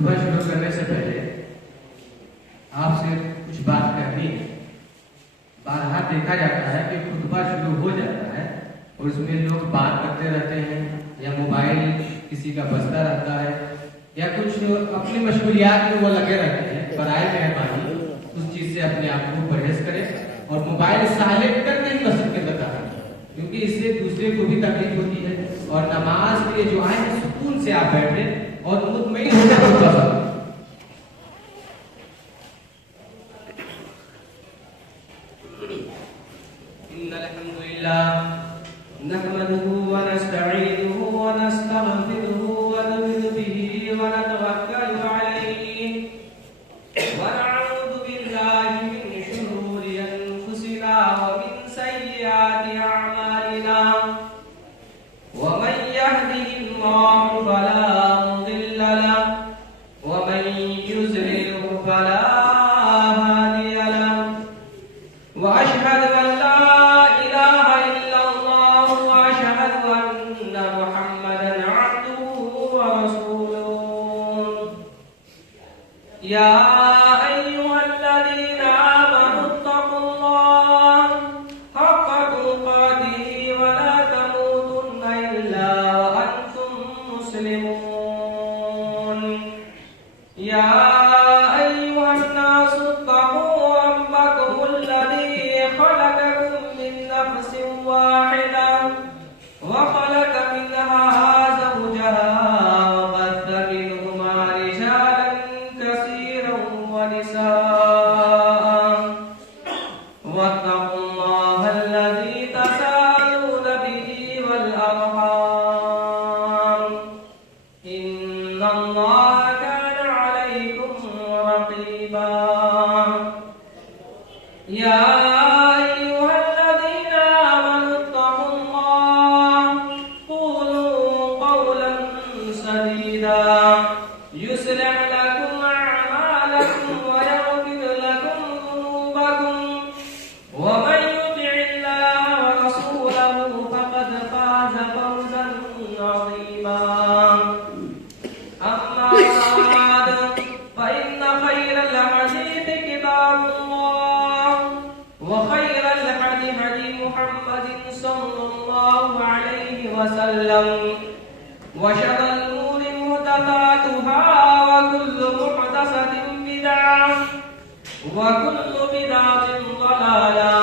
خطبہ شروع کرنے سے پہلے آپ سے کچھ بات کرنی ہے۔ بارہا دیکھا جاتا ہے کہ خطبہ شروع ہو جاتا ہے اور اس میں لوگ بات کرتے رہتے ہیں، یا موبائل کسی کا بجتا رہتا ہے، یا کچھ اپنی مشغولیات میں وہ لگے رہتے ہیں۔ برائے مہربانی اس چیز سے اپنے آپ کو پرہیز کریں اور موبائل سائلنٹ کر کے مسجد کے اندر آئیں، کیونکہ اس سے دوسرے کو بھی تکلیف ہوتی ہے۔ اور نماز کے لیے جو آئیں سکون سے آپ بیٹھیں اور مطمئن ہو جائے خطبہ سنیں۔ ان الحمد للہ نحمده ونستعینه ونستغفره ونؤمن به ونتوکل علیہ ونعوذ باللہ من شرور انفسنا ومن سیئات اعمالنا ومن يهده الله فلا مضل له ومن يضلل فلا هادي له واشهد ان لا اله الا الله واشهد ان محمدا عبده ورسوله يا ايها الذين امنوا اتقوا الله حق تقاته ولا تموتن الا وانتم مسلمون يا ايها الناس اتقوا ربكم الذي خلقكم من نفس واحدة وخلق منها زوجها وبث منهما رجالا كثيرا ونساء واتقوا الله الذي تساءلون به والأرحام إن الله كان عليكم رقيبا يا أيها الذين آمنوا اتقوا الله قولوا قولا سديدا يصلح لكم أعمالكم ويغفر لكم ذنوبكم ومن يطع الله ورسوله فقد فاز فوزا عظيما أما بعد فإن خير الحديث كتاب الله وخير الهدي هدي محمد صلى الله عليه وسلم وشر الأمور محدثاتها وكل محدثة بدعة وكل بدعة ضلالة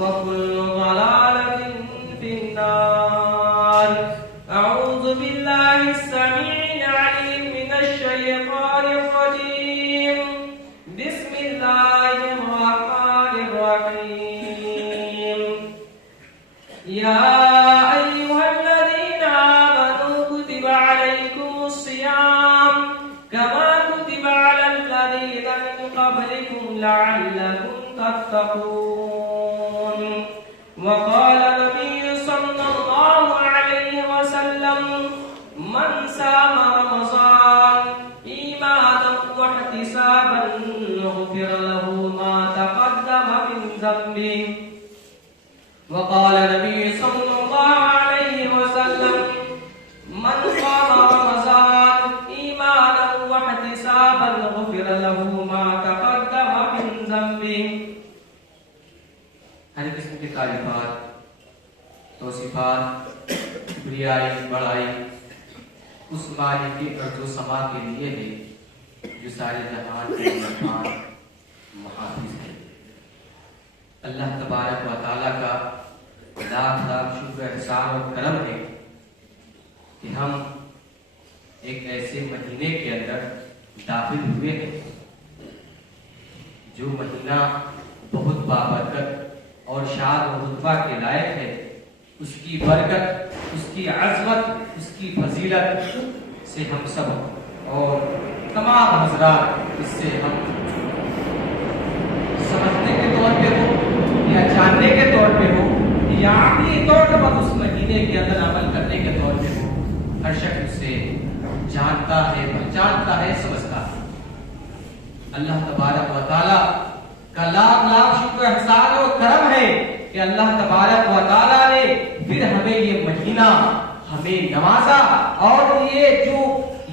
وكل ضلالة في النار أعوذ بالله السميع العليم من الشيطان الرجيم بسم الله الرحمن الرحيم يا أيها الذين آمنوا كتب عليكم الصيام كما كتب على الذين من قبلكم لعلكم تتقون وقال النبي صلى الله عليه وسلم من صام رمضان إيمانا واحتسابا غفر له ما تقدم من ذنبه وقال النبي صلى الله عليه وسلم من قام رمضان إيمانا واحتسابا غفر له ما تقدم من ذنبه۔ ہر قسم کی تعریفات، توصیفات، کبریائی، بڑائی اس مالک ارض و سما کے لیے ہے جو سارے جہان کے مہمان محافظ ہے۔ اللہ تبارک و تعالیٰ کا لاکھ لاکھ شکر احسان اور کرم ہے کہ ہم ایک ایسے مہینے کے اندر داخل ہوئے ہیں جو مہینہ بہت بابرکت اور شان و رتبہ کے لائق ہے۔ اس کی برکت، اس کی عظمت، اس کی فضیلت سے ہم سب اور تمام حضرات اس سے ہم سمجھنے کے طور پہ ہو یا جاننے کے طور پہ ہو یا عقلی طور پر اس مہینے کے اندر عمل کرنے کے طور پہ ہو، ہر شخص اس سے جانتا ہے، پہچانتا ہے، سمجھتا ہے۔ اللہ تبارک و تعالیٰ کا لاکھ لاکھ شکر احسان اور کرم ہے کہ اللہ تبارک و تعالیٰ نے پھر ہمیں یہ مہینہ ہمیں نوازا، اور یہ جو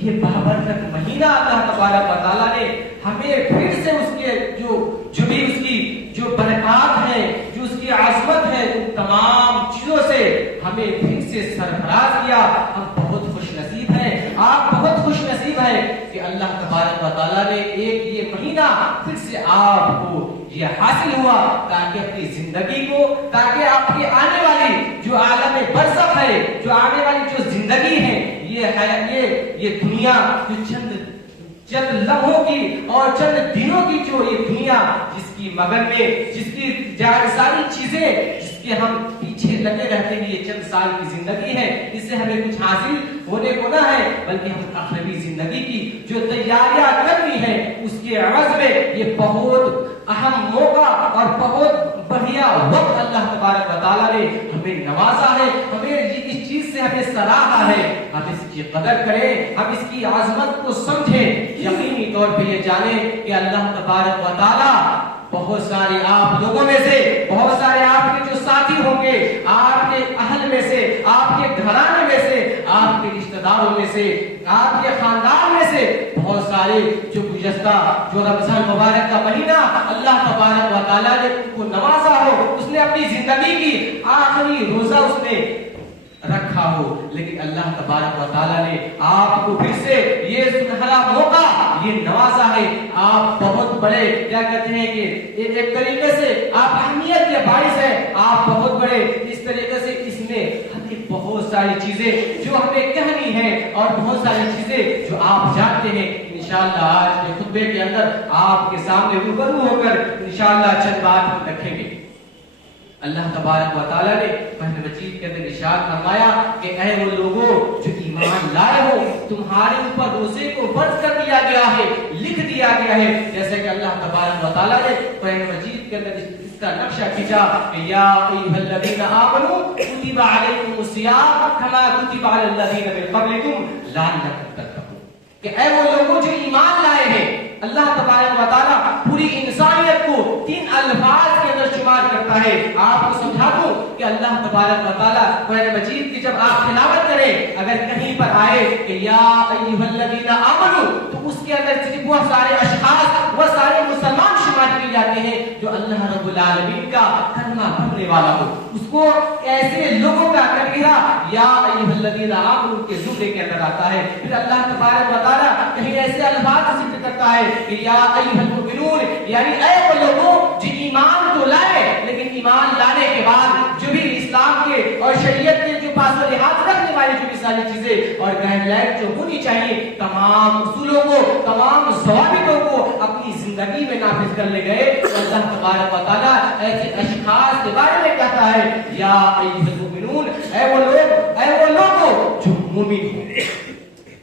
یہ بابرکت مہینہ اللہ تبارک و تعالیٰ نے ہمیں پھر سے اس کے جو بھی اس کی جو برکات ہے، جو اس کی عظمت ہے، ان تمام چیزوں سے ہمیں پھر سے سرفراز کیا. ہم بہت خوش نصیب ہیں، آپ بہت خوش نصیب ہیں کہ اللہ تبارک و تعالیٰ نے ایک یہ مہینہ پھر سے آپ کو یہ حاصل ہوا تاکہ اپنی زندگی کو، تاکہ آپ کی آنے والی جو عالم برزخ ہے، جو آنے والی جو زندگی ہے، یہ دنیا جو چند لمحوں کی اور چند دنوں کی جو یہ دنیا جس کی مگن میں، جس کی ساری چیزیں جس کے ہم پیچھے لگے رہتے ہیں، یہ چند سال کی زندگی ہے، اس سے ہمیں کچھ حاصل ہونے کو نہ ہے، بلکہ ہم اخروی زندگی کی جو تیاریاں کرنی ہے اس کے عوض میں یہ بہت اہم موقع اور بہت بڑھیا وقت اللہ تبارک و تعالیٰ نے ہمیں نوازا ہے، ہمیں اس چیز سے ہمیں سراہا ہے. ہم اس کی قدر کریں، ہم اس کی عظمت کو سمجھیں. یقینی طور پہ یہ جانیں کہ اللہ تبارک و تعالیٰ بہت سارے آپ لوگوں میں سے، بہت سارے آپ کے جو ساتھی ہوں گے، آپ کے اہل میں سے، آپ کے گھرانے میں سے، آپ کے رشتہ داروں میں سے، آپ کے خاندان میں سے بہت سارے جو گزشتہ جو رمضان مبارک کا مہینہ اللہ تبارک و تعالیٰ نے ان کو نوازا ہو، اس نے اپنی زندگی کی آخری روزہ اس نے رکھا ہو، لیکن اللہ تبارک و تعالیٰ نے آپ کو پھر سے یہ سنہرا موقع یہ نوازا ہے. آپ بہت بڑے کیا کہتے ہیں کہ ایک طریقے سے آپ اہمیت کے باعث ہیں، آپ بہت بڑے اس طریقے سے اس میں ہمیں بہت ساری چیزیں جو ہمیں کہنی ہے اور بہت ساری چیزیں جو آپ جانتے ہیں. انشاءاللہ آج کے خطبے کے اندر آپ کے سامنے روبرو ہو کر انشاءاللہ چند بات ہم رکھیں گے. اللہ تبارک و تعالیٰ نے قرآن مجید کے اندر ارشاد فرمایا کہ اے وہ لوگوں جو ایمان لائے ہو، تمہارے اوپر روزے کو فرض کر دیا گیا ہے، لکھ دیا گیا ہے. جیسے کہ اللہ تبارک و تعالیٰ نے قرآن مجید کے اندر اس کا نقشہ کھینچا کہ یا ایھا الذین آمنوا کتب علیکم الصیام کما کتب علی الذین من قبلکم لعلکم تتقون. کہ اے وہ لوگوں جو ایمان لائے ہیں، اللہ تبارک و تعالیٰ پوری انسانیت کو 3 الفاظ کے اندر شمار کرتا ہے. آپ کو سمجھا دوں کہ اللہ تبارک و تعالیٰ قرآن مجید کی جب آپ تلاوت کریں، اگر کہیں پر آئے کہ یا ایھا الذین آمنوا، تو اس کے اندر صرف وہ سارے اشخاص، وہ سارے مسلمان شمار کیے جاتے ہیں جو اللہ رب العالمین کا کلمہ پڑھنے والا ہو. اس کو ایسے لوگوں کا تذکرہ یا ایھا الذین آمنوا کے زمرے کے اندر آتا ہے. پھر اللہ تبارک و تعالیٰ کہیں ایسے الفاظ ذکر کرتا ہے کہ یا ایھا المؤمنون، یعنی اے وہ لوگوں جو ایمان تو لائے، لیکن ایمان لانے کے بعد جو بھی اسلام کے اور شریعت کے جو پاس و لحاظ رکھنے والی جو بھی ساری چیزیں اور گائیڈ لائن جو ہونی چاہیے، تمام اصولوں کو، تمام ضوابطوں کو اپنی زندگی میں نافذ کرنے گئے. اللہ تبارک و تعالیٰ ایسے اشخاص کے بارے میں کہتا ہے یا ایھا المؤمنون، اے وہ لوگوں جو مومن ہو.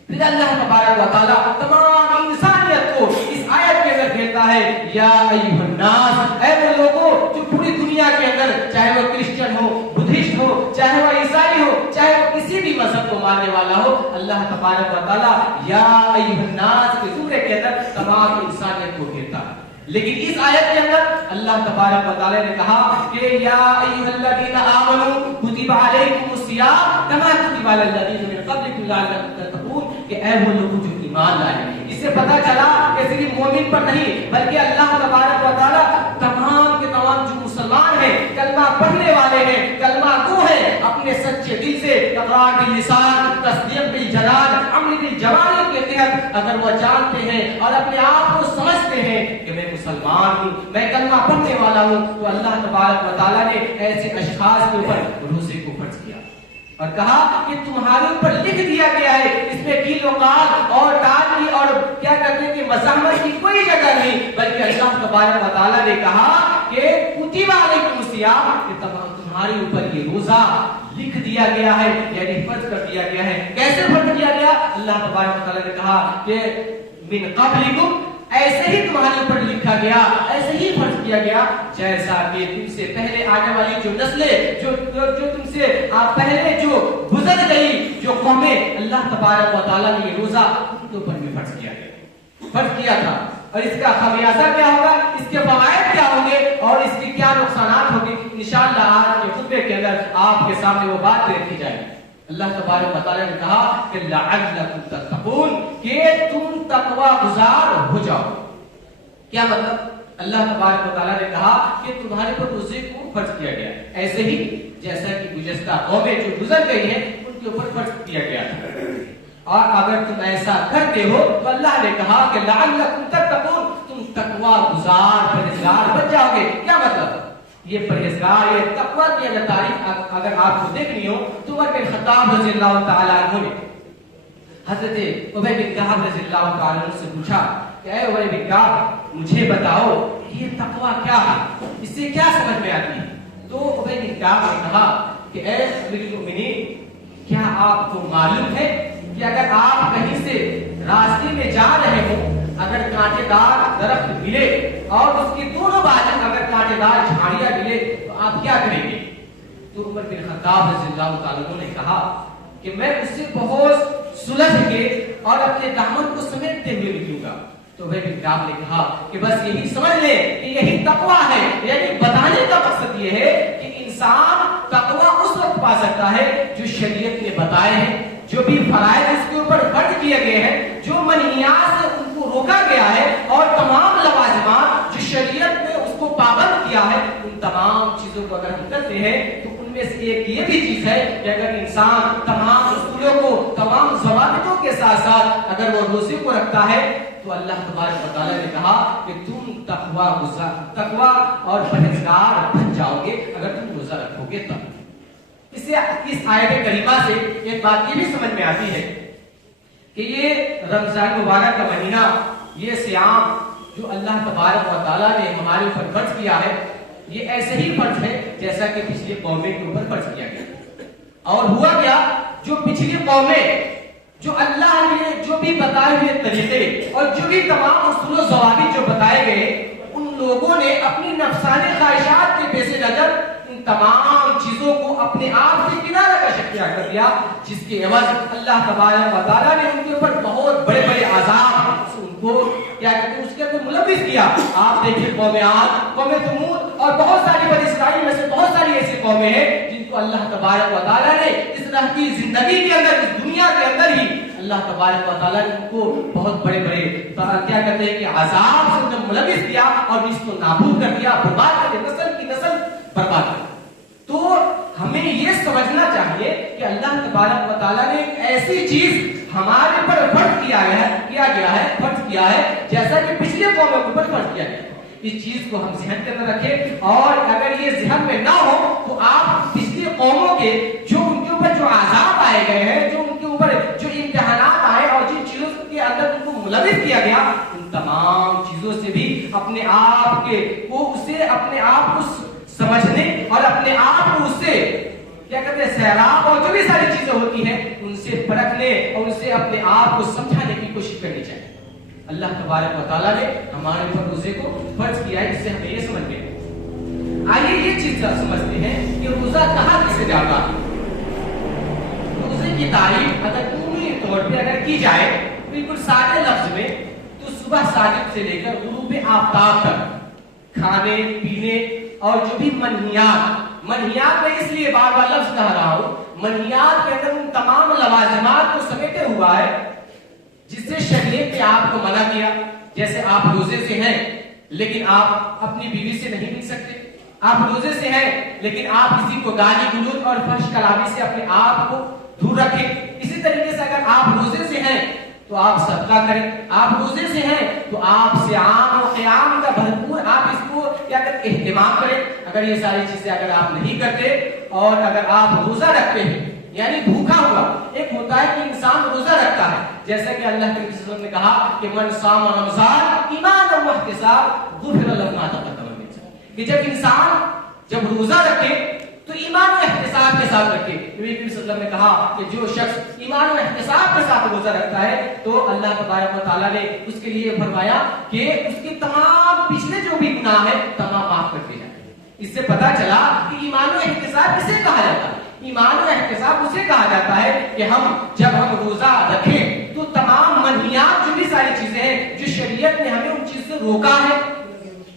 پھر اللہ تبارک و تعالیٰ تمام انسانیت کو اس آیت کے اندر کہتا ہے یا ایھا الناس، اے وہ لوگوں جو پوری دنیا کے اندر، چاہے وہ کرسچن ہو، بدھسٹ ہو، چاہے وہ عیسائی ہو، چاہے وہ کسی بھی مذہب کو ماننے والا ہو، اللہ تبارک و تعالیٰ یا ایھا الناس کے سورے کے اندر تمام انسانیت کو کہتا ہے. لیکن اس آیت کے اندر اللہ تبارک و تعالیٰ نے کہا کہ یا ایھا الذین آمنوا کتب علیکم الصیام کما کتب علی الذین من قبلکم لعلکم تتقون. کہ اے وہ لوگ جو ایمان لائے. اس سے پتہ چلا کہ صرف مومن پر نہیں بلکہ اللہ تبارک و تعالیٰ تمام کے تمام جو مسلمان ہیں، کلمہ پڑھنے والے ہیں، کلمہ گو ہیں، اپنے سچے دل سے اقرار باللسان، تصدیق بالجنان، عمل بالجوارح کے تحت اگر وہ جانتے ہیں اور اپنے آپ کو سمجھتے ہیں کہ میں مسلمان ہوں، میں کلمہ پڑھنے والا ہوں، تو اللہ تبارک و تعالیٰ نے ایسے اشخاص کے اوپر روزے کو فرض کیا اور کہا کہ تمہارے اوپر لکھ دیا گیا ہے. اس میں کیل و قال اور ٹال کی اور کیا کہتے ہیں کہ مزاحمت کی کوئی جگہ نہیں، بلکہ اللہ تبارک و تعالیٰ نے کہا کہ کتب علیکم الصیام، کہ تمہارے اوپر یہ روزہ لکھ دیا گیا ہے، یعنی فرض کر دیا گیا ہے. کیسے فرض کیا گیا؟ اللہ تبارک و تعالیٰ نے کہا کہ من قبلکم، ایسے ہی تمہارے اوپر لکھا گیا، ایسے ہی فرض کیا گیا جیسا کہ تم سے پہلے آنے والی جو نسلیں، جو تم سے پہلے جو گزر گئی جو قومیں، اللہ تبارک و تعالیٰ نے یہ روزہ ان کے اوپر بھی فرض کیا تھا. اور اس کا خمیازہ کیا ہوگا، اس کے فوائد کیا ہوں گے اور اس کے کیا نقصانات ہوں گے، انشاءاللہ آج کے خطبے کے اندر آپ کے سامنے وہ بات رکھی جائے گی. اللہ تبارک و تعالیٰ نے کہا کہ لعلکم تتقون، کہ تم تقوی گزار ہو جاؤ. کیا مطلب؟ اللہ تبارک و تعالیٰ نے کہا کہ تمہارے پر روزے کو فرض کیا گیا ہے، ایسے ہی جیسا کہ گزشتہ قومیں جو گزر گئی ہیں ان کے اوپر فرض کیا گیا تھا. اور اگر تم ایسا کرتے ہو تو اللہ نے کہا کہ لعلکم تتقون، تم تقوی گزار پرہیزگار بن جاؤ گے. کیا مطلب؟ یہ پرہیزگار، یہ تقوی کی اگر تعریف اگر آپ کو دیکھنی ہو تو عمر بن خطاب رضی اللہ تعالیٰ عنہ نے حضرت ابی بن کعب رضی اللہ تعالیٰ عنہ سے پوچھا کہ اے ابی بن کعب مجھے بتاؤ یہ تقوی کیا ہے، اس سے کیا سمجھ میں آتی ہے؟ تو ابی بن کعب نے کہا کہ اے امیر المؤمنین کیا آپ کو معلوم ہے کہ اگر آپ کہیں سے راستے میں جا رہے ہو، اگر کانٹے دار درخت ملے اور اس کی دونوں بازو اگر کانٹے دار جھاڑیاں ملے تو آپ کیا کریں گے؟ تو عمر بن خطاب رضی اللہ تعالیٰ عنہ نے کہا کہ میں اس سے بہت سلجھ کے اور اپنے دامن کو سمیٹتے ہوئے نکلوں گا. تو عمر بن کعب نے کہا کہ بس یہی سمجھ لے کہ یہی تقوی ہے. یعنی بتانے کا مقصد یہ ہے کہ انسان تقوی اس وقت پا سکتا ہے جو شریعت نے بتائے ہیں، جو بھی فرائض اس کے اوپر فرض کیے گئے ہیں، جو منہیات سے ان کو روکا گیا ہے، اور تمام لوازمات جو شریعت نے اس کو پابند کیا ہے، ان تمام چیزوں کو اگر ہم کرتے ہیں تو ان میں سے ایک یہ بھی چیز ہے کہ اگر انسان تمام اصولوں کو، تمام ضوابطوں کے ساتھ ساتھ اگر وہ روزے کو رکھتا ہے تو اللہ تبارک و تعالیٰ نے کہا کہ تم تقوی اور پرہیزگار بن جاؤ گے اگر تم روزہ رکھو گے تب. اس آیت کریمہ سے ایک بات یہ بھی سمجھ میں آتی ہے کہ یہ رمضان مبارک کا مہینہ، یہ صیام جو اللہ تبارک و تعالیٰ نے ہمارے اوپر فرض کیا ہے، یہ ایسے ہی فرض ہے جیسا کہ پچھلی قومیں کے اوپر فرض کیا گیا. اور ہوا کیا، جو پچھلی قومیں جو اللہ نے جو بھی بتائے ہوئے طریقے اور جو بھی تمام اصول و ضوابط جو بتائے گئے، ان لوگوں نے اپنی نفسانی خواہشات کے پیش نظر ان تمام چیزوں کو اپنے آپ سے کنارہ کش اختیار کر دیا، جس کے عوض اللہ تبارک و تعالیٰ نے ان کے اوپر بہت بڑے بڑے عذاب ان کو کیا کہتے ہیں اس کے اندر ملوث کیا. آپ دیکھیں قوم عاد، قوم ثمود اور بہت ساری بنی اسرائیل میں سے بہت ساری ایسی قومیں ہیں جن کو اللہ تبارک و تعالیٰ نے اس طرح کی زندگی کے اندر، اس دنیا کے اندر ہی اللہ تبارک و تعالیٰ نے ان کو بہت بڑے بڑے کیا کہتے ہیں کہ عذاب سے انہیں ملوث کیا اور اس کو نابود کر دیا، برباد کر دیا، نسل کی نسل برباد کر. تو ہمیں یہ سمجھنا چاہیے کہ اللہ تبارک و تعالیٰ نے ایک ایسی چیز ہمارے پر فرض کیا گیا ہے جیسا کہ پچھلے قوموں کے اوپر فرض کیا گیا. اس چیز کو ہم ذہن کے اندر رکھیں، اور اگر یہ ذہن میں نہ ہو تو آپ پچھلی قوموں کے جو ان کے اوپر جو عذاب آئے گئے ہیں، جو ان کے اوپر جو امتحانات آئے اور جن چیزوں کے اندر ان کو ملوث کیا گیا، ان تمام چیزوں سے بھی اپنے آپ کو سمجھنے اور اپنے آپ کو اس سے کیا کہتے ہیں سیراب اور جو بھی ساری چیزیں ہوتی ہیں ان سے پرکھنے اور ان سے اپنے آپ کو سمجھانے کی کوشش کرنی چاہیے. اللہ تبارک و تعالیٰ نے ہمارے اوپر روزے کو فرض کیا ہے، اس سے ہمیں یہ سمجھ گئے. آئیے یہ چیز سمجھتے ہیں کہ روزہ کہاں کسے جاتا ہے. روزے کی تعریف اگر عمومی طور پہ اگر کی جائے بالکل سادے لفظ میں تو صبح صادق سے لے کر غروب آفتاب تک کھانے پینے اور جو بھی منہیات میں اس لیے بار بار لفظ کہہ رہا ہوں، منہیات کے اندر ان تمام لوازمات کو سمیٹے ہوا ہے جس سے شریعت نے آپ کو منع کیا. جیسے آپ روزے سے ہیں لیکن آپ اپنی بیوی سے نہیں مل سکتے، آپ روزے سے ہیں لیکن آپ کسی کو گالی گلوچ اور فحش کلامی سے اپنے آپ کو دور رکھیں. اسی طریقے سے اگر آپ روزے سے ہیں تو آپ صدقہ کریں، آپ روزے سے ہیں تو آپ صیام و قیام کا بھرپور آپ اس کو کیا کہتے ہیں اہتمام کریں. اگر یہ ساری چیزیں اگر آپ نہیں کرتے اور اگر آپ روزہ رکھتے ہیں یعنی بھوکا ہوا، ایک ہوتا ہے کہ انسان روزہ رکھتا ہے جیسا کہ اللہ کے رسول صلی اللہ علیہ وسلم نے کہا کہ من صام رمضان ایمانا واحتسابا غفر له ما تقدم من ذنبه، کہ جب انسان جب روزہ رکھے تو ایمان و احتساب کے ساتھ رکھے. نبی کریم صلی اللہ علیہ وسلم نے کہا کہ جو شخص ایمان و احتساب کے ساتھ روزہ رکھتا ہے تو اللہ تبارک و تعالیٰ نے اس کے لیے فرمایا کہ اس کے تمام پچھلے جو بھی گناہ ہیں تمام معاف کر دیے جائیں. اس سے پتا چلا کہ ایمان و احتساب کسے کہا جاتا ہے. ایمان و احتساب اسے کہا جاتا ہے کہ جب ہم روزہ رکھیں تو تمام منہیات جو بھی ساری چیزیں ہیں جو شریعت نے ہمیں ان چیز سے روکا ہے،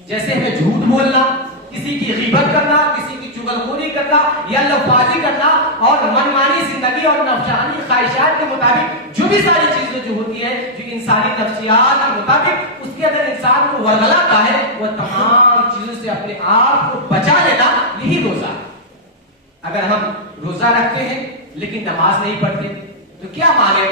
جیسے ہمیں جھوٹ بولنا، کسی کی غیبت کرنا، کسی کی چغلخوری کرنا یا لفاظی کرنا اور منمانی زندگی اور نفسانی خواہشات کے مطابق جو بھی ساری چیزیں جو ہوتی ہیں جو انسانی نفسیات کے مطابق اس کے اندر انسان کو ورگلاتا ہے وہ تمام چیزوں سے اپنے آپ کو بچا لینا یہی روزہ ہے. اگر ہم روزہ رکھتے ہیں لیکن نماز نہیں پڑھتے تو کیا مانے؟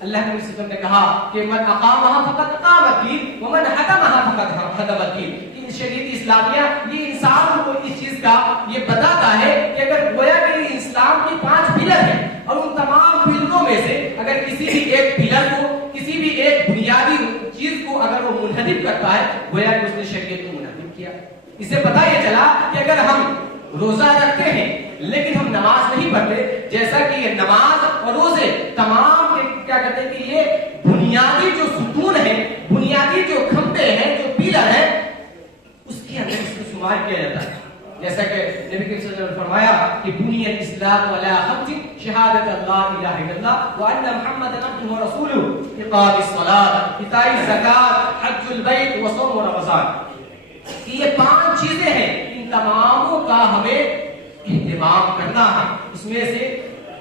اللہ کے نبی صلی اللہ علیہ وسلم نے کہا کہ من اقامها فقد اقام الدین ومن حکمها فقد حکم الدین. شریعت اسلامیہ یہ انسان کو اس چیز کا یہ بتاتا ہے کہ اگر گویا کہ اسلام کی 5 پلر ہیں اور ان تمام پلروں میں سے اگر کسی بھی ایک پلر کو کسی بھی ایک بنیادی چیز کو اگر وہ منہدم کرتا ہے گویا کہ اس نے شریعت کو منہدم کیا. اس سے پتہ یہ چلا کہ اگر ہم روزہ رکھتے ہیں لیکن ہم نماز نہیں پڑھتے، جیسا کہ یہ نماز اور روزے تمام کیا کہتے ہیں کہ یہ بنیادی جو ستون ہے، بنیادی جو کھمبے ہیں، جو پیلر ہے، اس کے اندر اس کو شمار کیا جاتا ہے. جیسا کہ نبی کریم صلی اللہ علیہ وسلم نے فرمایا کہ بنی الاسلام علی خمس شہادت اللہ الہ الا اللہ وان محمد عبدہ ورسولہ اقام الصلاۃ ایتاء الزکات حج البیت وصوم رمضان. یہ 5 چیزیں ہیں، ان تماموں کا ہمیں اہتمام کرنا ہے. اس میں سے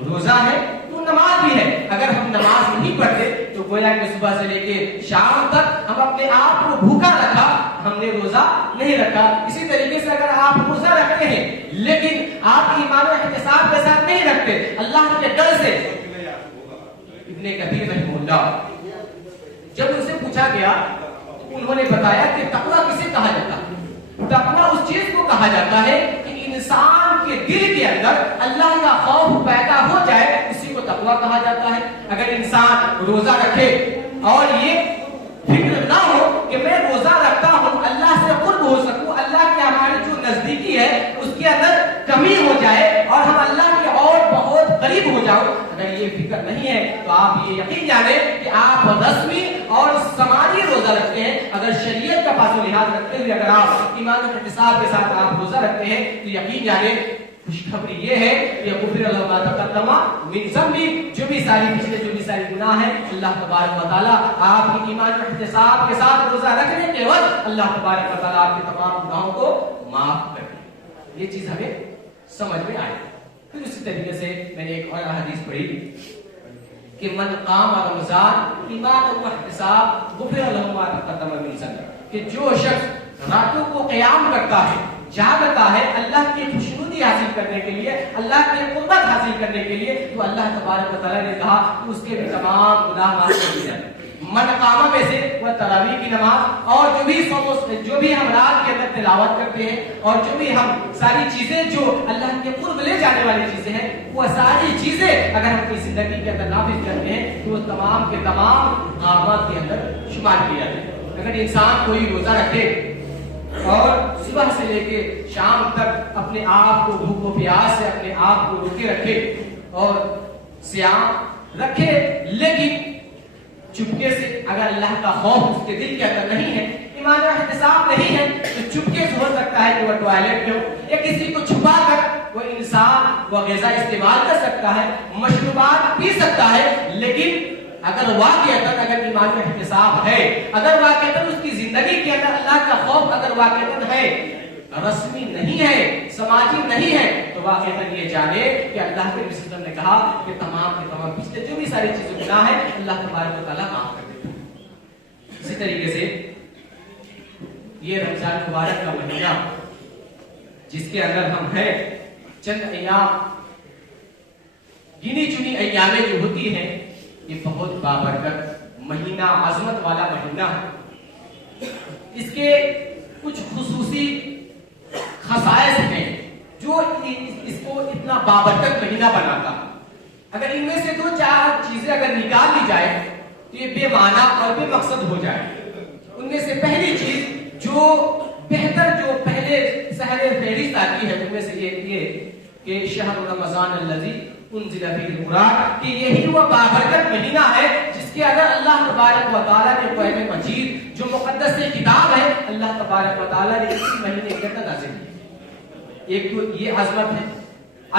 روزہ ہے تو نماز بھی ہے. اگر ہم نماز نہیں پڑھتے تو گویا کہ صبح سے لے کے شام تک ہم اپنے آپ کو بھوکا رکھا، ہم نے روزہ نہیں رکھا. اسی طریقے سے اگر آپ روزہ رکھتے ہیں لیکن آپ ایمان و احتساب کے ساتھ نہیں رکھتے اللہ کے ڈر سے. ابن کثیر رحمہ اللہ جب ان سے پوچھا گیا انہوں نے بتایا کہ تقویٰ کسے کہا جاتا ہے؟ تقویٰ اس چیز کو کہا جاتا ہے کہ انسان کے دل کے اندر اللہ کا خوف پیدا ہو جائے، اسی کو تقویٰ کہا جاتا ہے. اگر انسان روزہ رکھے اور یہ فکر نہ ہو کہ میں روزہ رکھتا ہوں اللہ سے قرب ہو سکوں، اللہ کے ہماری جو نزدیکی ہے اس کے اندر کمی ہو جائے اور ہم اللہ کے اور بہت قریب ہو جاؤ، اگر یہ فکر نہیں ہے تو آپ یہ یقین جانیں کہ آپ رسمی اور سماجی روزہ رکھتے ہیں. اگر شریعت کا پاس و لحاظ رکھتے ہوئے اگر آپ ایمان و احتساب کے ساتھ آپ روزہ رکھتے ہیں تو یقین جانیں خوشخبری یہ ہے کہ غفر له ما تقدم من ذنبه، جو بھی ساری گناہ ہیں اللہ تبارک و تعالی آپ کی ایمان و احتساب کے ساتھ روزہ رکھنے کے وقت اللہ تبارک و تعالی آپ کے تمام گناہوں کو معاف کر دے. یہ چیز ہمیں سمجھ میں آئی. پھر اسی طریقے سے میں نے ایک اور حدیث پڑھی کہ من قام رمضان ایمان و احتساب غفر له ما تقدم من ذنبه، کہ جو شخص راتوں کو قیام کرتا ہے، جاگتا ہے اللہ کی خوشنودی حاصل کرنے کے لیے، اللہ کی قربت حاصل کرنے کے لیے، تو اللہ تبارک و تعالی نے کہا کہ اس کے بھی تمام گناہ معاف کر دیے جائیں. من قامہ میں سے وہ تراویح کی نماز اور جو بھی ہم رات کے اندر تلاوت کرتے ہیں اور جو بھی ہم ساری چیزیں جو اللہ کے قرب لے جانے والی چیزیں ہیں، وہ ساری چیزیں اگر ہم اپنی زندگی کے اندر نافذ کرتے ہیں تو وہ تمام کے تمام قامات کے اندر شمار کیا جاتے ہیں. اگر انسان کوئی روزہ رکھے اور صبح سے لے کے شام تک اپنے آپ کو بھوک و پیاس سے اپنے آپ کو روکے رکھے اور صیام رکھے لیکن چپکے سے اگر اللہ کا خوف اس کے دل کے اندر نہیں ہے، ایمان و احتساب نہیں ہے، تو چپکے سے ہو سکتا ہے کہ وہ ٹوائلٹ میں ہو یا کسی کو چھپا کر وہ انسان وہ غذا استعمال کر سکتا ہے، مشروبات پی سکتا ہے. لیکن اگر واقعتاً اگر ایمان و احتساب ہے، اگر واقعتاً اس کی زندگی کے اندر اللہ کا خوف اگر واقعتاً ہے، رسمی نہیں ہے، سماجی نہیں ہے، تو واقعتاً یہ جانے کہ اللہ کے رسول نے کہا کہ تمام کے تمام پچھلے جو بھی ساری چیزیں گناہ ہیں اللہ تبارک و تعالیٰ معاف کر دیتا ہے. اسی طریقے سے یہ رمضان مبارک کا مہینہ جس کے اندر ہم ہیں، چند ایام گنی چنی ایامیں جو ہوتی ہیں، یہ بہت بابرکت مہینہ، عظمت والا مہینہ ہے. اس کے کچھ خصوصی خصائص ہیں جو اس کو اتنا بابرکت مہینہ بناتا. اگر ان میں سے 2-4 چیزیں اگر نکال لی جائے تو یہ بے معنی اور بے مقصد ہو جائے. ان میں سے پہلی چیز جو بہتر جو پہلے سحر فہرست آتی ہے ان میں سے یہ کہ شہر رمضان الذی انزل فیہ القرآن، کہ یہی وہ بابرکت مہینہ ہے جس کے اندر اللہ تبارک و تعالیٰ نے قرآن مجید جو مقدس کتاب ہے اللہ تبارک و تعالیٰ نے اسی مہینے کے اندر نازل کی. ایک تو یہ عظمت ہے.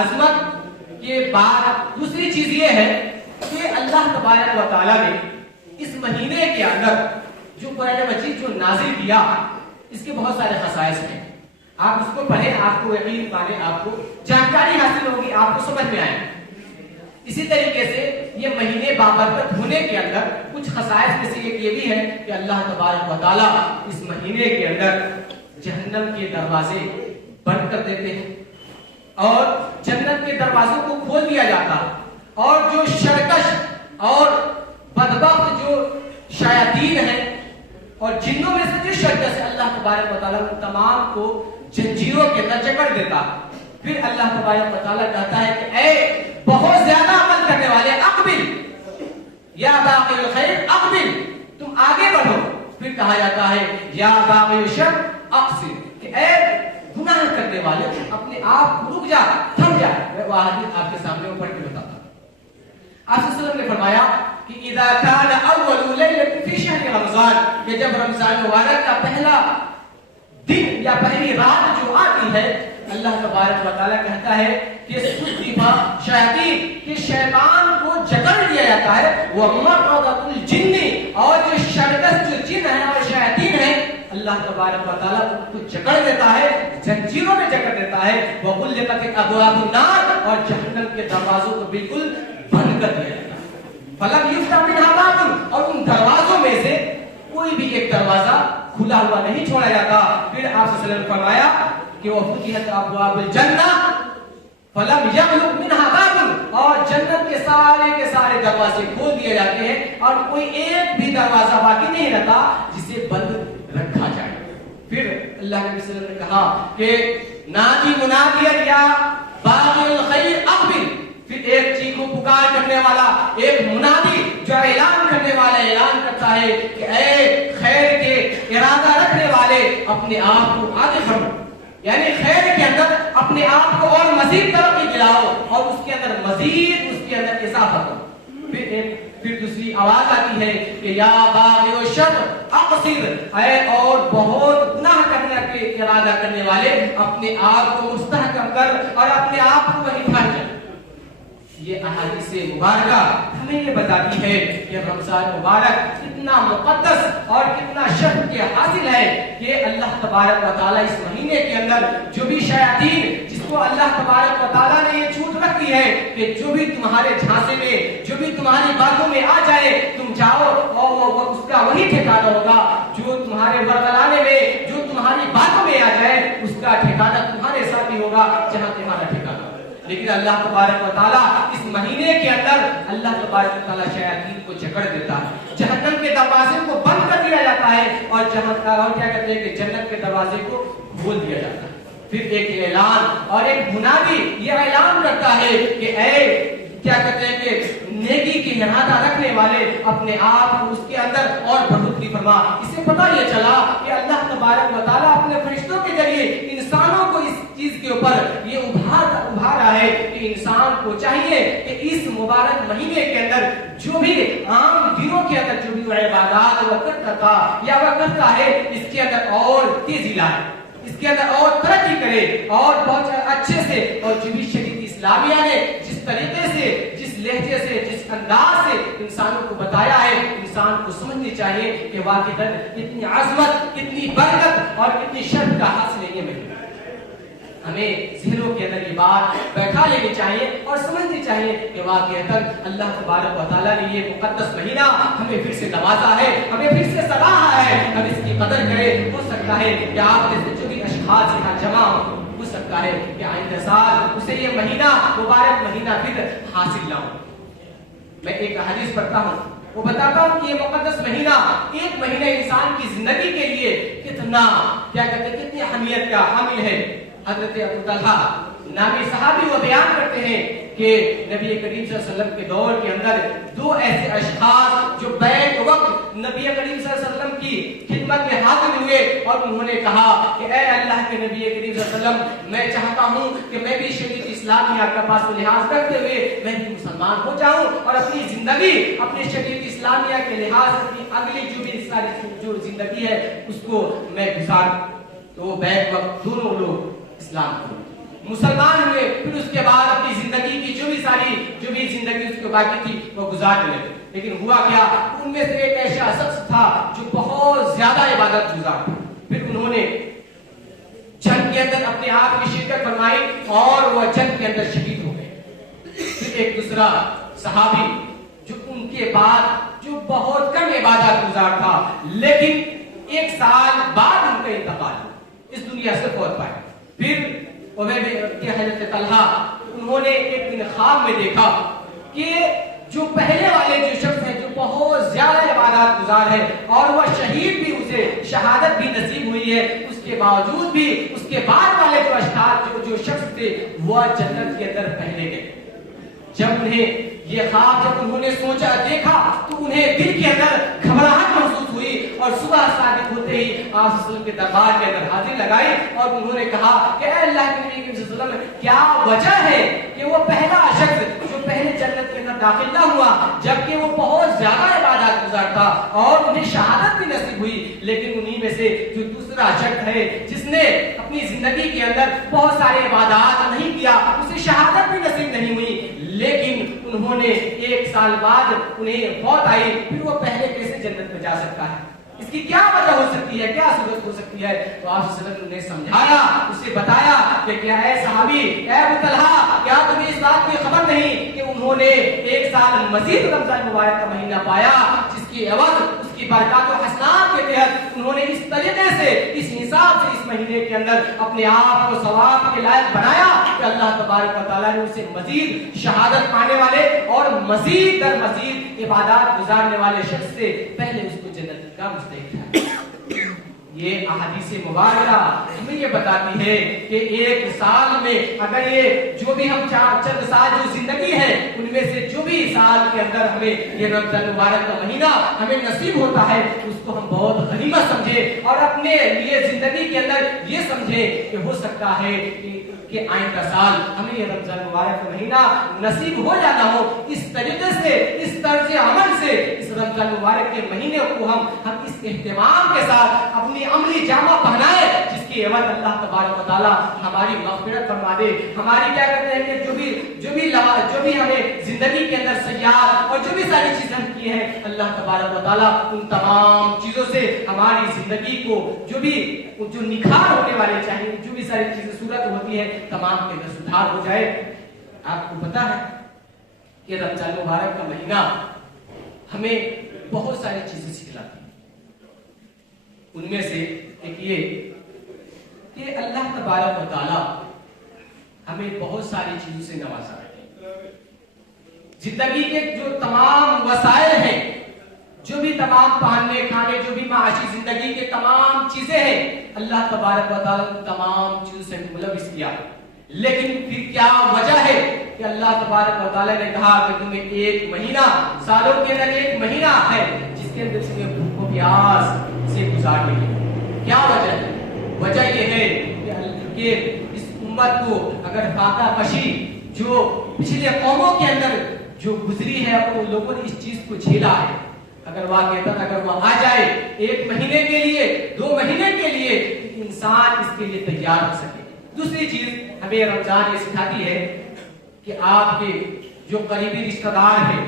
عظمت کے بعد دوسری چیز یہ ہے کہ اللہ تبارک و تعالیٰ نے اس مہینے کے اندر جو قرآن مجید جو نازل کیا اس کے بہت سارے خصائص ہیں. آپ اس کو پڑھیں, آپ کو یقین مانے, آپ کو جانکاری حاصل ہوگی, آپ کو سمجھ میں آئے. اسی طریقے سے یہ مہینے بابرکت ہونے کے اندر کچھ خصائص میں سے ایک یہ بھی ہے کہ اللہ تبارک و تعالیٰ اس مہینے کے اندر جہنم کے دروازے بند کر دیتے ہیں اور جنت کے دروازوں کو کھول دیا جاتا, اور جو سرکش اور بدبخت جو شیاطین ہیں اور جنوں میں سے جو سرکش ہے, اللہ تبارک و تعالیٰ ان تمام کو زنجیروں کے اندر جکڑ دیتا. پھر اللہ تبارک و تعالیٰ کہتا ہے کہ اے بہت زیادہ عمل کرنے والے, اقبل یا باقی الخیر اقبل, تم آگے بڑھو. پھر کہا جاتا ہے یا باقی الشر اقصر, کہ اے گناہ کرنے والے اپنے آپ کو رک جا, تھم جا. میں وہ حدیث آپ کے سامنے پڑھ کے بتاتا ہوں. آپ صلی اللہ علیہ وسلم نے فرمایا کہ اذا كان اول ليله في شهر رمضان, کہ جب رمضان مبارک کا پہلا دن یا پہلی رات جو آتی ہے, اللہ تبارک و تعالیٰ کہتا ہے کہ صدفہ شیاطین, کہ شیطان کو جکڑ لیا جاتا ہے. ومرضۃ الجن, اور جو شرکس جو جن ہیں اور شیاطین ہیں, اللہ تبارک و تعالیٰ ان کو جکڑ دیتا ہے, زنجیروں میں جکڑ دیتا ہے. وغلقت ابواب النار, اور جہنم کے دروازوں کو بالکل بند کر دیا جاتا ہے. فلم یفتح منها باب, اور ان دروازوں میں سے کوئی بھی ایک دروازہ کھلا ہوا نہیں چھوڑا جاتا. پھر آپ صلی اللہ علیہ وسلم نے فرمایا کہ وہ فتحت ابواب الجنہ فلم یغلق منها باب, اور جنت کے سارے دروازے کھول دیے جاتے ہیں اور کوئی ایک بھی دروازہ باقی نہیں رہتا جسے بند رکھا جائے. پھر اللہ کے رسول نے کہا کہ ناجی منادیا یا باغی الخیر اقبل, پھر ایک چیخ کو پکار کرنے والا, ایک منادی جو اعلان کرنے والا اعلان کرتا ہے کہ اے خیر کے ارادہ رکھنے والے اپنے آپ کو آگے بڑھو, یعنی خیر کے اندر اپنے آپ کو اور مزید ترقی دلاؤ اور اس کے اندر مزید اس کے اندر اضافہ کرو. پھر دوسری آواز آتی ہے کہ یا باغی الشر اقصر, اے اور بہت گناہ کرنے کے ارادہ کرنے والے اپنے آپ کو مستحکم کر اور اپنے آپ کو وہیں ٹھہر جا. یہ احادیث مبارکہ ہمیں یہ بتاتی ہے کہ رمضان مبارک کتنا مقدس اور کتنا شرف کے حاصل ہے کہ اللہ تبارک و تعالیٰ اس مہینے کے اندر جو بھی شیاطین, جس کو اللہ تبارک و تعالیٰ نے یہ چھوٹ رکھی ہے کہ جو بھی تمہارے جھانسے میں, جو بھی تمہاری باتوں میں آ جائے تم جاؤ اور وہ اس کا وہی ٹھکانہ ہوگا. جو تمہارے ورگلانے میں, جو تمہاری باتوں میں آ جائے اس کا ٹھکانہ تمہارے ساتھ ہی ہوگا جہاں تمہارا ٹھکانہ. لیکن اللہ تبارک و تعالیٰ اس مہینے کے اندر اللہ تبارک و تعالیٰ شیاطین کو جکڑ دیتا ہے, جہنم کے دروازے کو بند کر دیا جاتا ہے اور کیا کہتے ہیں کہ جنت کے دروازے کو کھول دیا جاتا ہے. پھر ایک اعلان اور ایک منادی یہ اعلان کرتا ہے کہ اے کیا کہتے ہیں کہ نیکی کی ارادہ رکھنے والے اپنے آپ کو اس کے اندر اور بڑھوتری فرما. اسے پتہ یہ چلا کہ اللہ تبارک و تعالیٰ اپنے فرشتوں کے ذریعے انسانوں کو اس چیز کے اوپر یہ ابھارا ہے کہ انسان کو چاہیے کہ اس مبارک مہینے کے اندر جو بھی عام دنوں کے اندر جو بھی عبادات وہ کرتا تھا یا وہ کرتا ہے اس کے اندر اور تیزی لائے, اس کے اندر اور ترقی کرے اور بہت اچھے سے. اور جو بھی شریعت اسلامیہ نے جس طریقے سے, جس لہجے سے, جس انداز سے انسانوں کو بتایا ہے, انسان کو سمجھنی چاہیے کہ واقعاً کتنی عظمت, کتنی برکت اور کتنی شرف کا حاصل ہے یہ مہینہ. ہمیں ذہنوں کے اندر یہ بات بیٹھا لینی چاہیے اور سمجھنی چاہیے کہ واقعاً اللہ تبارک و تعالیٰ نے یہ مقدس مہینہ ہمیں پھر سے نوازا ہے, ہمیں پھر سے سراہا ہے. ہم اس کی قدر کریں. ہو سکتا ہے کہ آپ جیسے جو بھی اشخاص یہاں جمع ہو سکتا ہے کہ آئندہ سال اسے یہ مہینہ مبارک مہینہ پھر حاصل نہ ہو. میں ایک حدیث پڑھتا ہوں, وہ بتاتا ہوں کہ یہ مقدس مہینہ, ایک مہینہ انسان کی زندگی کے لیے کتنا کیا کہتے ہیں کتنی اہمیت کا حامل ہے. حضرت ابو طلحہ نامی صحابی وہ بیان کرتے ہیں کہ نبی کریم صلی اللہ علیہ وسلم کے دور کے اندر دو ایسے اشخاص جو بیک وقت نبی کریم صلی اللہ علیہ وسلم کی خدمت میں حاضر ہوئے اور انہوں نے کہا کہ اے اللہ کے نبی کریم صلی اللہ علیہ وسلم, میں چاہتا ہوں کہ میں بھی شریعت اسلامیہ کا پاس و لحاظ رکھتے ہوئے میں بھی مسلمان ہو جاؤں اور اپنی زندگی اپنی شریعت اسلامیہ کے لحاظ سے اپنی اگلی جو بھی ساری جو زندگی ہے اس کو میں گزار. تو بیک وقت دونوں لوگ اسلام کو مسلمان ہوئے, پھر اس کے بعد اپنی زندگی کی جو بھی زندگی اس کو باقی تھی وہ گزار لے. لیکن ہوا کیا, ان میں سے ایک ایسا شخص تھا جو بہت زیادہ عبادت گزار تھا. پھر انہوں نے جنگ کے کے اندر اپنے آپ کی شرکت فرمائی اور وہ جنگ کے اندر شہید ہو گئے۔ پھر ایک دوسرا صحابی جو ان کے بعد جو بہت کم عبادت گزار تھا لیکن 1 سال بعد ان کا انتقال اس دنیا سے فوت پائے۔ پھر حضرت طلحہ انہوں نے ایک دن خواب میں دیکھا کہ جو پہلے والے جو شخص ہیں جو بہت زیادہ عبادات گزار ہے اور وہ شہید بھی اسے شہادت بھی نصیب ہوئی ہے، اس کے باوجود بھی اس کے بعد والے جو اشخاص جو شخص تھے وہ جنت کے اندر پہلے گئے۔ جب انہیں یہ خواب جب انہوں نے سوچا دیکھا تو انہیں دل کے اندر گھبراہٹ محسوس ہوئی اور صبح صادق ہوتے ہی آپ صلی اللہ علیہ وسلم کے دربار کے اندر حاضری لگائی اور انہوں نے کہا کہ اے اللہ کے نبی صلی اللہ علیہ وسلم کیا وجہ ہے کہ وہ پہلا شخص جو پہلے جنت کے اندر داخل نہ ہوا جبکہ وہ بہت زیادہ عبادات گزار تھا اور انہیں شہادت بھی نصیب ہوئی، لیکن انہی میں سے جو دوسرا شخص ہے جس نے اپنی زندگی کے اندر بہت سارے عبادات نہیں کیا اسے شہادت بھی نصیب نہیں ہوئی، لیکن انہوں نے 1 سال بعد انہیں موت آئی، پھر وہ پہلے کیسے جنت میں جا سکتا ہے؟ اس کی کیا وجہ ہو سکتی ہے، کیا صورت ہو سکتی ہے؟ تو آپ صلی اللہ علیہ وسلم نے سمجھایا، اسے بتایا کہ کیا اے صحابی اے ابو طلحہ کیا تمہیں اس بات کی خبر نہیں کہ انہوں نے 1 سال مزید رمضان مبارک کا مہینہ پایا جس کی عوض اس کی برکات و حسنات کے تحت انہوں نے اس طریقے سے اس حساب سے اس مہینے کے اندر اپنے آپ کو ثواب کے لائق بنایا کہ اللہ تبارک و تعالیٰ نے اسے مزید شہادت پانے والے اور مزید در مزید عبادات گزارنے والے شخص سے پہلے اس کو جنت کا مستحق ہے۔ یہ احادیث مبارکہ ہمیں یہ بتاتی ہے کہ 1 سال میں اگر یہ جو بھی ہم چند سال جو زندگی ہے ان میں سے جو بھی سال کے اندر ہمیں یہ رمضان مبارک کا مہینہ ہمیں نصیب ہوتا ہے اس کو ہم بہت غنیمت سمجھے اور اپنے لیے زندگی کے اندر یہ سمجھے کہ ہو سکتا ہے کہ آئندہ سال ہمیں یہ رمضان مبارک کا مہینہ نصیب ہو جانا ہو۔ اس طریقے سے اس طرز عمل سے اس رمضان مبارک کے مہینے کو ہم اس اہتمام کے ساتھ اپنی عملی جامہ پہنائے جس کی عوض اللہ تبارک و تعالی ہماری مغفرت فرما دے، ہماری کیا کہتے ہیں کہ جو بھی ہمیں زندگی کے اندر سیاحت اور جو بھی ساری چیزیں ہم کی ہیں اللہ تبارک و تعالی ان تمام چیزوں سے ہماری زندگی کو جو نکھار ہونے والے چاہیے جو بھی ساری چیزیں صورت ہوتی ہے تمام کے اندر سدھار ہو جائے۔ آپ کو پتا ہے کہ رمضان مبارک کا مہینہ ہمیں بہت ساری چیزیں سکھلاتی ہے، ان میں سے ایک یہ کہ اللہ تبارک و تعالی ہمیں بہت ساری چیزوں سے نوازا ہے۔ زندگی کے جو تمام وسائل ہیں جو بھی تمام پہننے کھانے جو بھی معاشی زندگی کے تمام چیزیں ہیں اللہ تبارک و تعالی نے تمام چیزوں سے ملوث کیا، لیکن پھر کیا وجہ ہے کہ اللہ تبارک و تعالی نے کہا کہ تمہیں 1 مہینہ سالوں کے اندر 1 مہینہ ہے جس کے اندر تمہیں بھوک و پیاس سے گزارنے کی کیا وجہ ہے؟ وجہ یہ ہے کہ اس امت کو اگر فاقہ کشی جو پچھلے قوموں کے اندر جو گزری ہے ان لوگوں نے اس چیز کو جھیلا ہے، اگر وہ آ جائے 1 مہینے کے لیے 2 مہینے کے لیے انسان اس کے لیے تیار ہو سکے۔ دوسری چیز ہمیں رمضان یہ سکھاتی ہے کہ آپ کے جو قریبی رشتہ دار ہیں،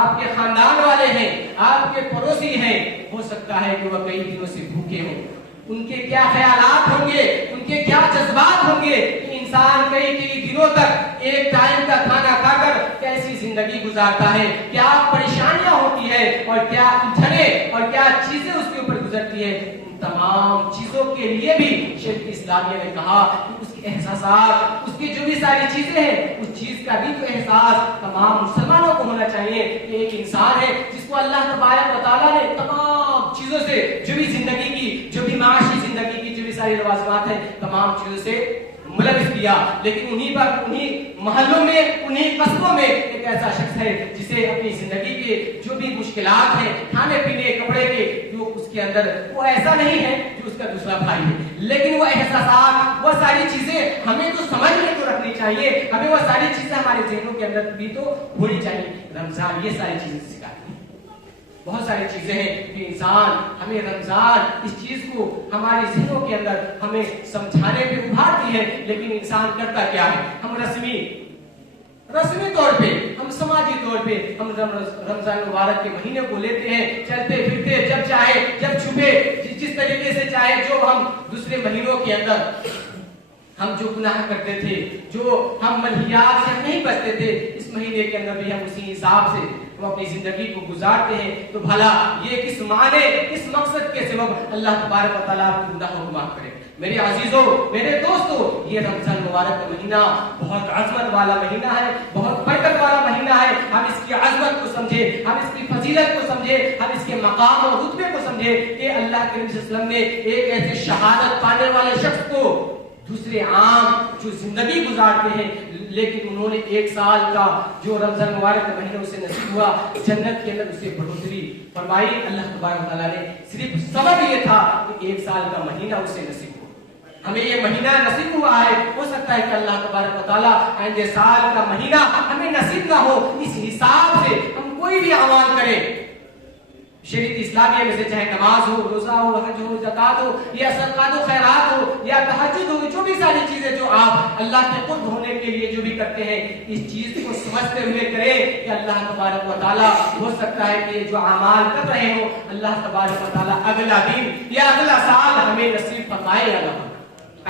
آپ کے خاندان والے ہیں، آپ کے پڑوسی ہیں، ہو سکتا ہے کہ وہ کئی دنوں سے بھوکے ہوں، ان کے کیا خیالات ہوں گے، ان کے کیا جذبات ہوں گے کہ انسان کئی دنوں تک ایک ٹائم کا کھانا کھا کر کیسی زندگی گزارتا ہے، کیا پریشانیاں ہوتی ہے اور کیا الجھنیں اور کیا چیزیں اس کے اوپر گزرتی ہے۔ ان تمام چیزوں کے لیے بھی شریعت اسلامیہ نے کہا کہ اس کے احساسات اس کی جو بھی ساری چیزیں ہیں اس چیز کا بھی تو احساس تمام مسلمانوں کو ہونا چاہیے کہ ایک انسان ہے جس کو اللہ تبارک و تعالیٰ نے تمام چیزوں سے جو بھی زندگی کی جو بھی معاشی زندگی کی جو بھی ساری لوازمات ہیں تمام چیزوں سے ملوث کیا، لیکن انہی محلوں میں انہی قصبوں میں ایک ایسا شخص ہے جسے اپنی زندگی کے جو بھی مشکلات ہیں کھانے پینے کپڑے کے جو اس کے اندر وہ ایسا نہیں ہے جو اس کا دوسرا بھائی ہے، لیکن وہ احساسات وہ ساری چیزیں ہمیں تو سمجھ میں تو رکھنی چاہیے، ہمیں وہ ساری چیزیں ہمارے ذہنوں کے اندر بھی تو ہونی چاہیے۔ رمضان یہ ساری چیزیں سکھاتی ہے، بہت ساری چیزیں ہیں کہ انسان ہمیں رمضان اس چیز کو ہمارے ذہنوں کے اندر ہمیں سمجھانے پہ ابھارتی ہے، لیکن انسان کرتا کیا ہے؟ ہم رسمی طور پہ ہم سماجی طور پہ ہم رمضان مبارک کے مہینے کو لیتے ہیں، چلتے پھرتے جب چاہے جب چھپے جس طریقے سے چاہے جو ہم دوسرے مہینوں کے اندر ہم جو گناہ کرتے تھے، جو ہم ملہیات سے نہیں بچتے تھے، اس مہینے کے اندر بھی ہم اسی حساب سے ہم اپنی زندگی کو گزارتے ہیں، تو بھلا یہ کس معنی، کس مقصد کے سبب اللہ تبارک و تعالیٰ آپ کے گناہوں کو معاف کرے۔ میرے عزیزوں، میرے دوستوں، یہ رمضان مبارک کا مہینہ بہت عظمت والا مہینہ ہے، بہت برکت والا مہینہ ہے۔ ہم اس کی عظمت کو سمجھے، ہم اس کی فضیلت کو سمجھے، ہم اس کے مقام اور رتبے کو سمجھے کہ اللہ کے نبی صلی اللہ علیہ وسلم نے ایک ایسے شہادت پانے والے شخص کو، دوسرے عام جو زندگی گزارتے ہیں لیکن انہوں نے 1 سال کا جو رمضان مبارک کا مہینہ اسے نصیب ہوا، جنت کے اندر اسے بڑھوتری فرمائی۔ اللہ تبارک و تعالیٰ نے صرف سبب یہ تھا کہ 1 سال کا مہینہ اسے نصیب ہوا۔ ہمیں یہ مہینہ نصیب ہوا ہے، ہو سکتا ہے کہ اللہ تبارک و تعالیٰ آئندہ سال کا مہینہ ہمیں نصیب نہ ہو، اس حساب سے ہم کوئی بھی اعمال کریں، شریعت اسلامیہ میں سے چاہے نماز ہو، روزہ ہو، حج ہو، زکات ہو، یا صدقات و خیرات ہو، یا تہجد ہو، جو بھی ساری چیزیں جو آپ اللہ کے قرب ہونے کے لیے جو بھی کرتے ہیں، اس چیز کو سمجھتے ہوئے کریں کہ اللہ تبارک و تعالیٰ ہو سکتا ہے کہ جو اعمال کر رہے ہو اللہ تبارک و تعالیٰ اگلا دن یا اگلا سال ہمیں نصیب فرمائے یا نہ۔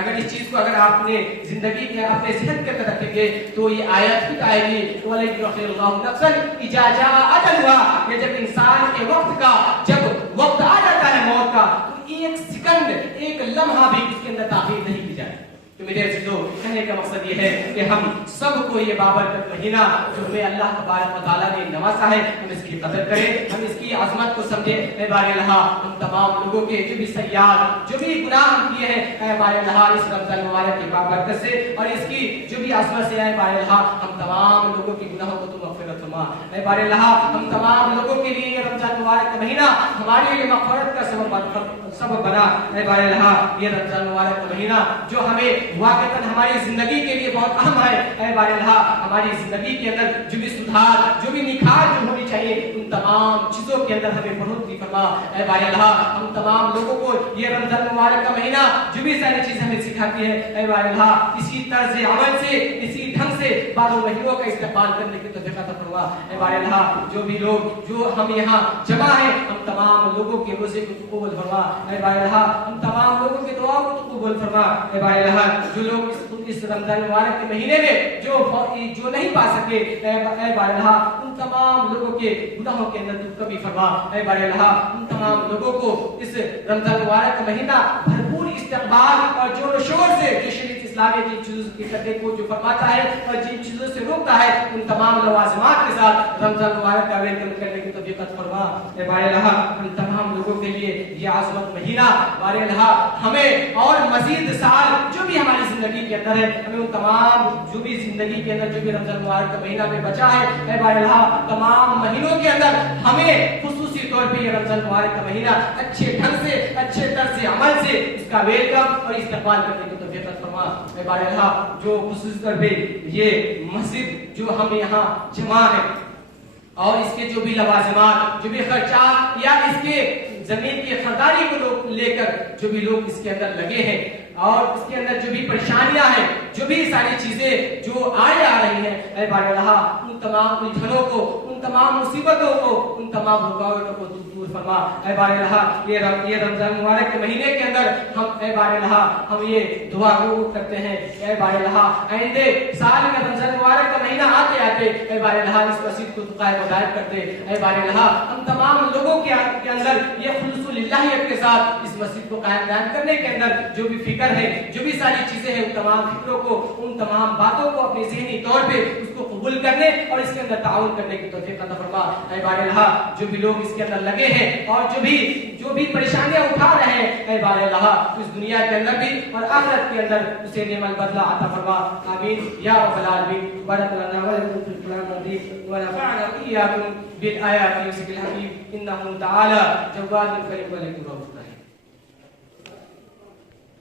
اگر اس چیز کو اگر آپ نے زندگی کے اپنے ذہن کے اندر رکھیں گے تو یہ آیت بھی آئے گی، وَلَن يُؤَخِّرَ اللَّهُ نَفْسًا إِذَا جَاءَ أَجَلُهَا، کہ جب انسان کے وقت کا جب وقت آ جاتا ہے موت کا تو 1 سیکنڈ 1 لمحہ بھی اس کے اندر تاخیر نہیں کی جائے۔ تو میرے عزیزو، کہنے کا مقصد یہ ہے کہ ہم سب کو یہ بابرکت مہینہ جو ہمیں اللہ تبارک و تعالیٰ نے نوازا ہے، ہم اس کی قدر کریں، ہم اس کی عظمت کو سمجھیں۔ اے بار الہا، ہم تمام لوگوں کے جو بھی سیئات، جو بھی گناہ ہم کیے ہیں، اے بار الہا اس رمضان مبارک کی بابرکت سے اور اس کی جو بھی عظمت سے، اے بار الہا ہم تمام لوگوں کے گناہوں کو تو مغفرت فرما۔ اے بار الہا ہم تمام لوگوں کے لیے یہ رمضان مبارک کا مہینہ ہمارے لیے مغفرت کا سبب بنا۔ اے بار الہا یہ رمضان مبارک کا مہینہ جو ہمیں واقعتاً ہماری زندگی کے لیے بہت اہم ہے، اے بار الہا ہماری زندگی کے اندر جو بھی سدھار، جو بھی نکھار جو ہونی چاہیے، ان تمام چیزوں کے اندر ہمیں بڑھوتری فرما۔ اے بار الہا ہم تمام لوگوں کو یہ رمضان مبارک کا مہینہ جو بھی ساری چیزیں ہمیں سکھاتی ہے، اے بار الہا اسی طرز عمل سے، اسی ڈھنگ سے باقی مہینوں کا استقبال کرنے کی توفیق عطا فرما۔ اے بار الہا جو بھی لوگ جو ہم یہاں جمع ہیں، ہم تمام لوگوں کے روزے کو قبول فرما۔ اے بار الہا ہم تمام لوگوں کی دعا کو قبول فرما۔ اے بار الہا جو لوگ اس رمضان مبارک کے مہینے میں جو نہیں پا سکے، اے بار الہا ان تمام لوگوں کے گناہوں کے اندر تو کمی فرما۔ اے بار الہا ان تمام لوگوں کو اس رمضان مبارک کا مہینہ بھرپور استقبال اور جور و شور سے جو شریعت اسلامیہ جن چیزوں کے کرنے کو جو فرماتا ہے اور جن چیزوں سے روکتا ہے، ان تمام لوازمات کے ساتھ رمضان مبارک کا ویلکم کرنے کی توفیق عطا فرما۔ اے بار الہا ہم تمام لوگوں کے لیے یہ عظمت مہینہ بار الہا ہمیں اور مزید سال جو بھی ہماری زندگی کے اندر ہے، ہمیں ان تمام جو بھی زندگی کے اندر جو بھی رمضان مبارک کا مہینہ میں بچا ہے، اے بار الہا تمام مہینوں کے اندر ہمیں خصوصی طور پہ یہ رمضان مبارک کا مہینہ اچھے ڈھنگ سے، اچھے طرز عمل سے اس کا ویلکم اور استقبال کرنے کی توفیق عطا فرما۔ اے بار الہا جو خصوصی طور پہ یہ مسجد جو ہم یہاں جمع ہے اور اس کے جو بھی لوازمات، جو بھی خرچات یا اس کے زمین کی خریداری کو لوگ لے کر جو بھی لوگ اس کے اندر لگے ہیں اور اس کے اندر جو بھی پریشانیاں ہیں، جو بھی ساری چیزیں جو آ رہی ہیں، اے بار الہا ان تمام الجھنوں کو، ان تمام مصیبتوں کو، ان تمام رکاوٹوں کو دور فرما۔ اے بار الہا یہ رمضان مبارک کے مہینے کے اندر ہم اے بار الہا ہم یہ دعا کرتے ہیں، اے بار الہا آئندہ سال کا رمضان مبارک کا مہینہ آتے آتے اے بار الہا اس مسجد کو قائم و دائم کرتے۔ اے بار الہا ہم تمام لوگوں کے اندر یہ خلوص للہیت کے ساتھ اس مسجد کو قائم دائم کرنے کے اندر جو بھی فکر ہے، جو بھی ساری چیزیں ہیں، ان تمام فکروں کو، ان تمام باتوں کو اپنے ذہنی طور پہ اس کو قبول کرنے اور اس کے اندر تعاون کرنے کی توفیق عطا فرما۔ اے بار الہا جو بھی لوگ اس کے اندر لگے ہیں اور جو بھی پریشانیاں اٹھا رہے ہیں، اے بار الہا اس دنیا کے اندر بھی اور آخرت کے اندر اسے نعم البدلہ عطا فرما۔ آمین یا رب العالمین۔ بارک لنا ولکم فی القرآن العظیم ونفعنا وإياکم بالآیات والذکر الحکیم، انہ تعالی جواد کریم ولیکم۔